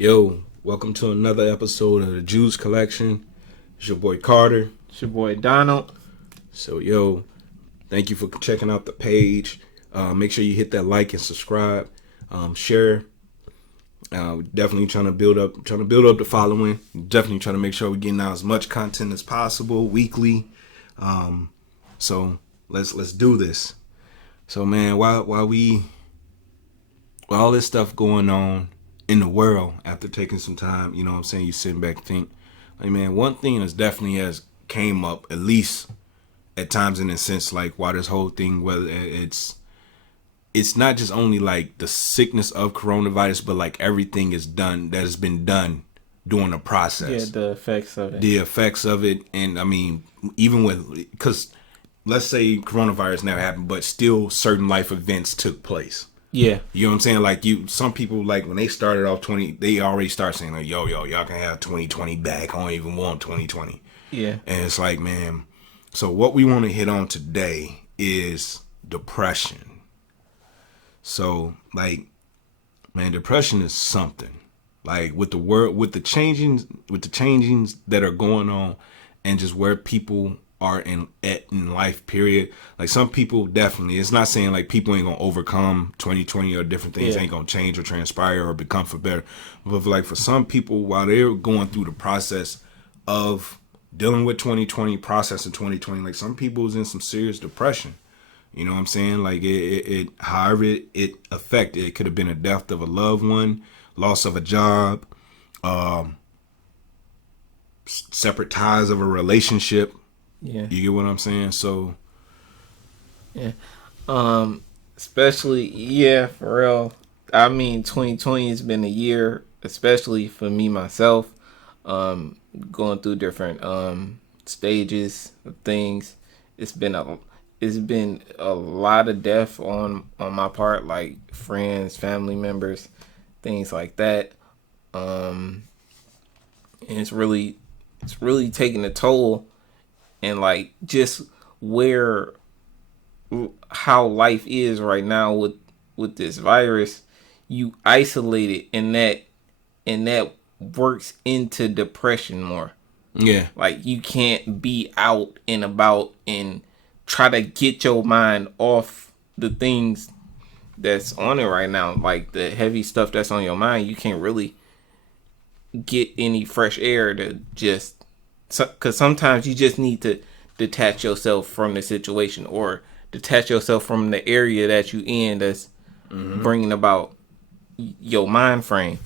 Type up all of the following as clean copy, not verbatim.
Yo, welcome to another episode of the Jewelz Collection. It's your boy Carter. It's your boy Donald. So, thank you for checking out the page. Make sure you hit that like and subscribe. Share. Definitely trying to build up the following. Definitely trying to make sure we're getting out as much content as possible weekly. So let's do this. So man, while all this stuff going on in the world, after taking some time, you know what I'm saying, you sitting back and think, like, man, one thing that's definitely has came up, at least at times in a sense, like why this whole thing, whether it's not just only like the sickness of coronavirus, but like everything is done that has been done during the process. Yeah, the effects of it. The effects of it. And I mean, even with, because let's say coronavirus never happened, but still certain life events took place. Yeah. You know what I'm saying? Like some people, like when they started off they already start saying like, yo, y'all can have 2020 back. I don't even want 2020. Yeah. And it's like, man, so what we want to hit on today is depression. So like, man, depression is something. Like with the world, with the changings that are going on, and just where people are in life, period. Like some people definitely, it's not saying like people ain't gonna overcome 2020 or different things ain't gonna change or transpire or become for better. But like for some people, while they're going through the process of dealing with 2020, processing 2020, like some people is in some serious depression. You know what I'm saying? Like however it affected, it could have been a death of a loved one, loss of a job, separate ties of a relationship. Yeah. You get what I'm saying? So yeah. Especially, yeah, for real. I mean, 2020 has been a year, especially for me myself, going through different stages of things. It's been a lot of death on my part, like friends, family members, things like that. And it's really taking a toll. And like just how life is right now with this virus, you isolate it, and that works into depression more. yeah, Like you can't be out and about and try to get your mind off the things that's on it right now, like the heavy stuff that's on your mind. You can't really get any fresh air to just. Because sometimes you just need to detach yourself from the situation, or detach yourself from the area that you in that's bringing about your mind frame.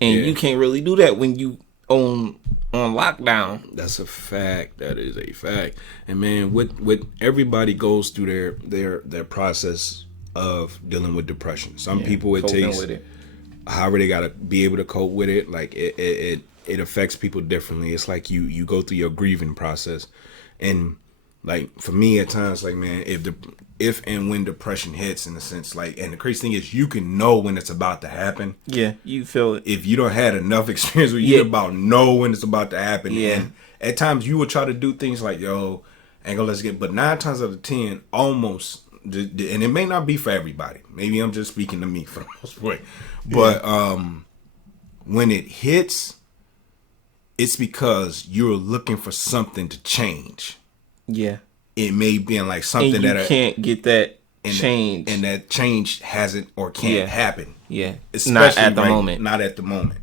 And you can't really do that when you on lockdown. that's a fact. That is a fact. And man, with everybody goes through their process of dealing with depression. Some people it takes with it. however they gotta be able to cope with it. Like it affects people differently. It's like you go through your grieving process. And like for me at times, like, man, if and when depression hits, in a sense, like, and the crazy thing is you can know when it's about to happen. Yeah, you feel it. If you don't had enough experience where you about know when it's about to happen. Yeah. And at times you will try to do things like, yo, ain't gonna let's get, but 9 times out of 10, almost, and it may not be for everybody. Maybe I'm just speaking to me for the most part. But when it hits, it's because you're looking for something to change. Yeah. It may be like something and you that can't get that change. and that change hasn't or can't happen. Yeah. Especially not at the moment. Not at the moment.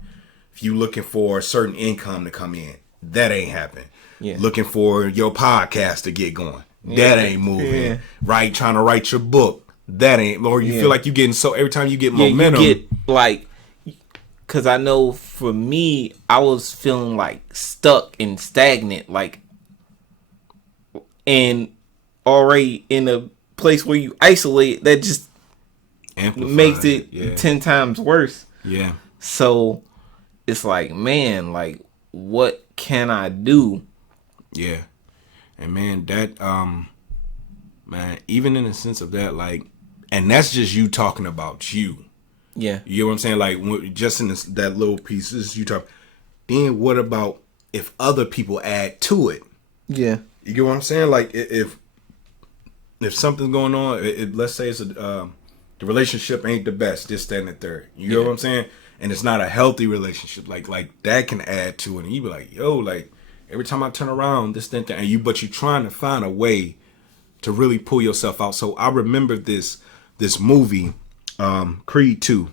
If you looking for a certain income to come in, that ain't happening. Yeah. Looking for your podcast to get going, that ain't moving. Yeah. Right? Trying to write your book, that ain't. Or you feel like you getting, so every time you get momentum. You get like, because I know for me, I was feeling like stuck and stagnant, like, and already in a place where you isolate, that just makes it 10 times worse. Yeah. So it's like, man, like, what can I do? Yeah. And man, that man, even in the sense of that, like, and that's just you talking about you. Yeah. You know what I'm saying? Like, just in that little piece, this is you talk. Then what about if other people add to it? Yeah. You get what I'm saying? Like, if something's going on, let's say it's the relationship ain't the best, this, that, and the third. You know what I'm saying? and it's not a healthy relationship, like that can add to it. And you be like, yo, like every time I turn around, this thing, and but you're trying to find a way to really pull yourself out. So I remember this movie, Creed 2.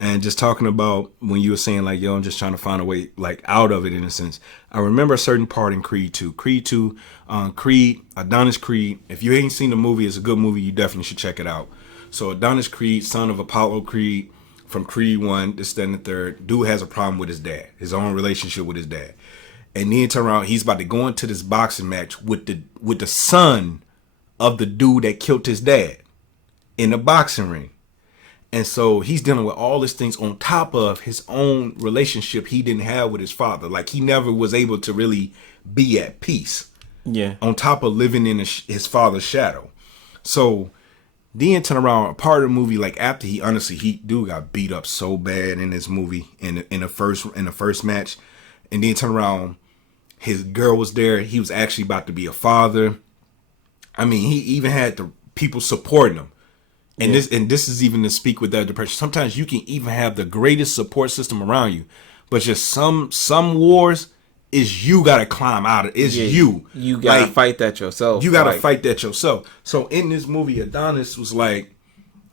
And just talking about when you were saying like, yo, I'm just trying to find a way like out of it in a sense. I remember a certain part in Creed 2. Adonis Creed. If you ain't seen the movie, it's a good movie. You definitely should check it out. So Adonis Creed, son of Apollo Creed from Creed 1, this, that, and the third. Dude has a problem with his dad, his own relationship with his dad. And then turn around, he's about to go into this boxing match with the son of the dude that killed his dad in the boxing ring. And so he's dealing with all these things on top of his own relationship he didn't have with his father. Like he never was able to really be at peace. Yeah. On top of living in his father's shadow. So then turn around, part of the movie, like after he dude got beat up so bad in this movie in the first match. And then turn around, his girl was there. He was actually about to be a father. I mean, he even had the people supporting him. And this is even to speak with that depression. Sometimes you can even have the greatest support system around you, but just some wars is you gotta climb out of. It's you. You gotta fight that yourself. You gotta fight that yourself. So in this movie, Adonis was like,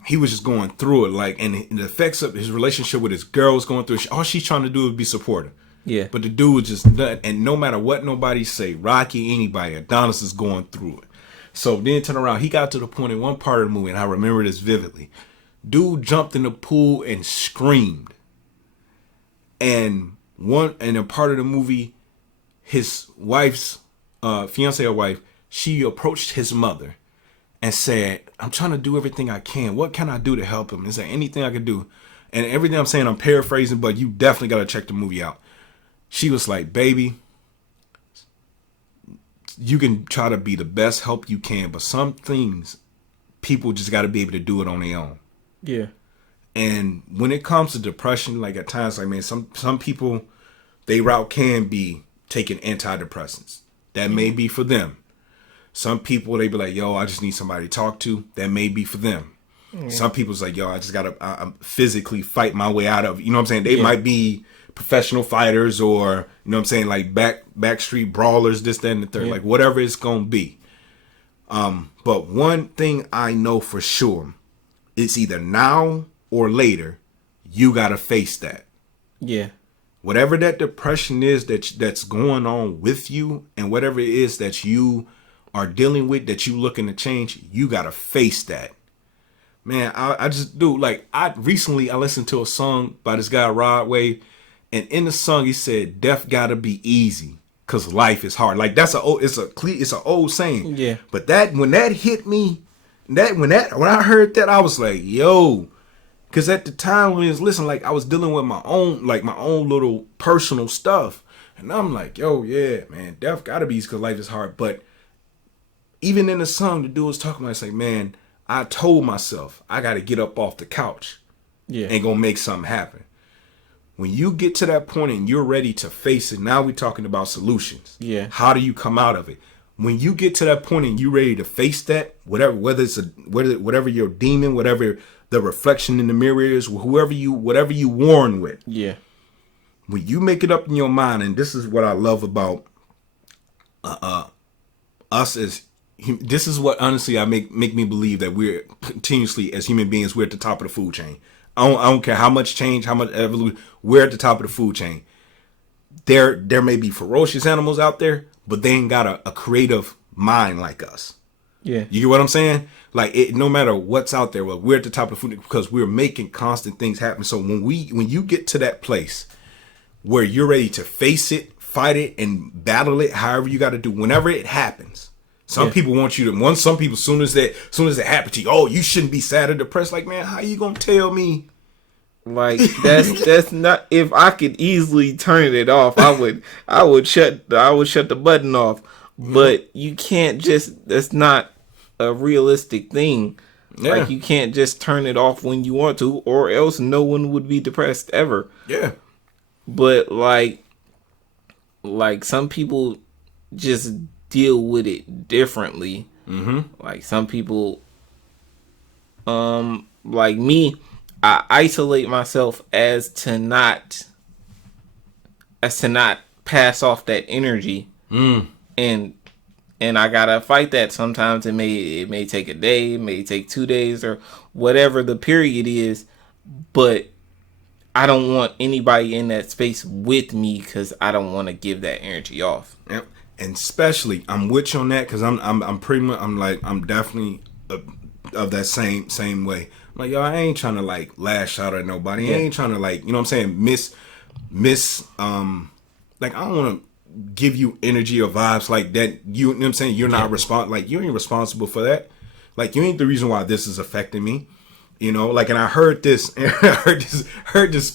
he was just going through it, like, and the effects of his relationship with his girl was going through. All she's trying to do is be supportive. Yeah. But the dude was just nut, and no matter what nobody say, Rocky, anybody, Adonis is going through it. So then turn around, he got to the point in one part of the movie, and I remember this vividly. Dude jumped in the pool and screamed. And in a part of the movie, his wife's fiance or wife, she approached his mother and said, I'm trying to do everything I can. What can I do to help him? Is there anything I can do? And everything I'm saying, I'm paraphrasing, but you definitely got to check the movie out. She was like, baby, you can try to be the best help you can, but some things people just got to be able to do it on their own. Yeah. And when it comes to depression, like at times, like, man, some people, they route can be taking antidepressants. That may be for them. Some people, they be like, yo, I just need somebody to talk to. That may be for them. Yeah. Some people's like, yo, I just got to physically fight my way out of, you know what I'm saying? They might be professional fighters or, you know what I'm saying, like backstreet brawlers, this, that, and the third, like whatever it's going to be. But one thing I know for sure, it's either now or later, you got to face that. Yeah. Whatever that depression is that's going on with you, and whatever it is that you are dealing with, that you looking to change, you got to face that. Man, I just do, like, I listened to a song by this guy, Rod Wave, and in the song he said, death gotta be easy, cause life is hard. Like, it's an old saying. Yeah. But when that hit me, when I heard that, I was like, yo, cause at the time when I was listening, like I was dealing with my own little personal stuff. And I'm like, yo, yeah, man, death gotta be easy cause life is hard. But even in the song, the dude was talking about, it's like, man, I told myself I gotta get up off the couch and go make something happen. When you get to that point and you're ready to face it, now we're talking about solutions. Yeah. How do you come out of it? When you get to that point and you're ready to face that, whatever your demon, whatever the reflection in the mirror is, whatever you warn with. Yeah. When you make it up in your mind, and this is what I love about us this is what honestly make me believe that we're continuously as human beings, we're at the top of the food chain. I don't care how much change, how much evolution, we're at the top of the food chain. There may be ferocious animals out there, but they ain't got a creative mind like us. Yeah. You get what I'm saying? Like, no matter what's out there, well, we're at the top of the food because we're making constant things happen. So when you get to that place where you're ready to face it, fight it, and battle it, however you got to do, whenever it happens. Some people want you to. Some people, soon as it happens to you, oh, you shouldn't be sad or depressed. Like, man, how you gonna tell me? Like, that's not. If I could easily turn it off, I would shut the button off. But you can't just. That's not a realistic thing. Yeah. Like, you can't just turn it off when you want to, or else no one would be depressed ever. Yeah. But like some people just deal with it differently. Mm-hmm. Like some people, like me, I isolate myself as to not pass off that energy, and I gotta fight that. Sometimes it may take a day, it may take 2 days, or whatever the period is, but I don't want anybody in that space with me because I don't want to give that energy off. Yep. And especially, I'm with you on that because I'm pretty much, I'm definitely of that same way. I'm like, yo, I ain't trying to like lash out at nobody. I ain't trying to like, you know what I'm saying, like, I don't want to give you energy or vibes like that. You know what I'm saying? You're not like, you ain't responsible for that. Like, you ain't the reason why this is affecting me. You know, like, and I heard this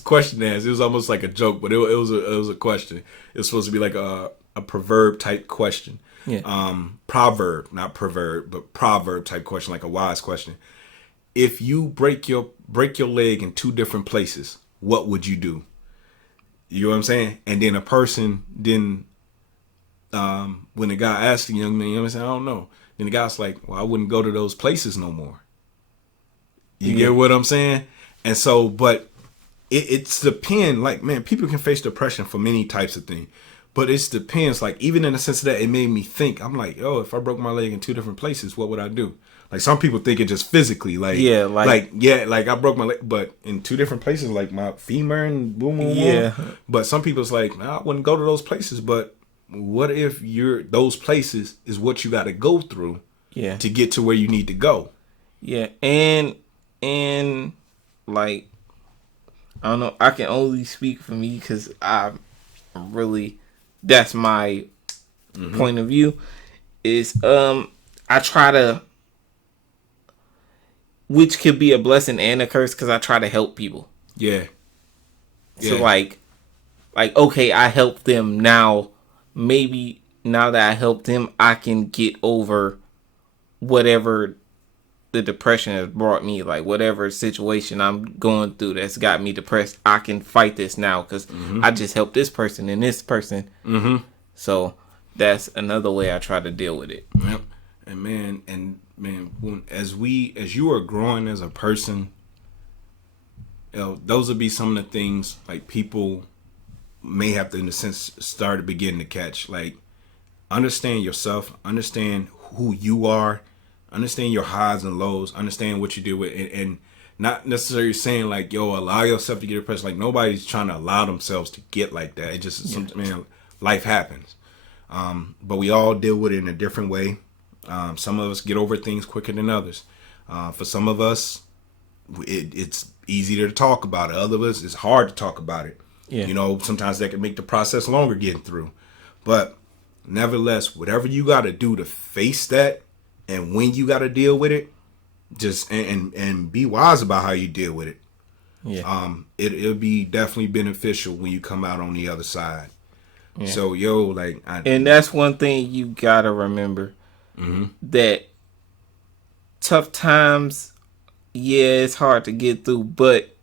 question asked. It was almost like a joke, but it was a question. It was supposed to be like a proverb type question. Yeah. Proverb, not proverb, but proverb type question, like a wise question. If you break your leg in 2 different places, what would you do? You know what I'm saying? And then a person when the guy asked the young man, you know what I'm saying, I don't know. Then the guy's like, well, I wouldn't go to those places no more. You get what I'm saying? And so, but it's depend. Like, man, people can face depression for many types of things, but it depends. Like, even in the sense that it made me think, I'm like, oh, if I broke my leg in 2 different places, what would I do? Like, some people think it just physically, like I broke my leg, but in 2 different places, like my femur and boom, boom, boom. But some people's like, nah, I wouldn't go to those places. But what if those places is what you got to go through, to get to where you need to go? Yeah, and like, I don't know. I can only speak for me because that's my point of view. Is I try to. Which could be a blessing and a curse because I try to help people. Yeah. So like, okay, I helped them now. Maybe now that I helped them, I can get over whatever the depression has brought me. Like, whatever situation I'm going through that's got me depressed, I can fight this now because I just helped this person and this person. So that's another way I try to deal with it. Yep. And man, as you are growing as a person, those would be some of the things like people may have to, in a sense, start to begin to catch. Like, understand yourself, understand who you are, understand your highs and lows, understand what you deal with, and not necessarily saying like, yo, allow yourself to get depressed. Like, nobody's trying to allow themselves to get like that. It just, man, life happens. But we all deal with it in a different way. Some of us get over things quicker than others. For some of us, it's easier to talk about it. Other of us, it's hard to talk about it. Yeah. You know, sometimes that can make the process longer getting through. But nevertheless, whatever you got to do to face that, and when you got to deal with it, just and be wise about how you deal with it. Yeah. It'll be definitely beneficial when you come out on the other side. Yeah. So, and that's one thing you gotta remember. That tough times, it's hard to get through, but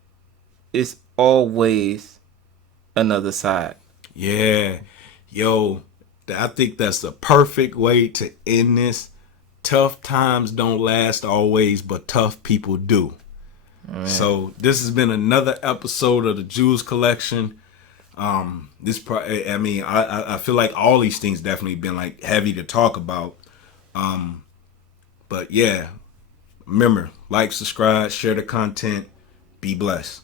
it's always another side. Yeah. Yo, I think that's the perfect way to end this. Tough times don't last always, but tough people do. Right. So this has been another episode of the Jewelz Collection. I feel like all these things definitely been like heavy to talk about. But yeah, remember, like, subscribe, share the content, be blessed.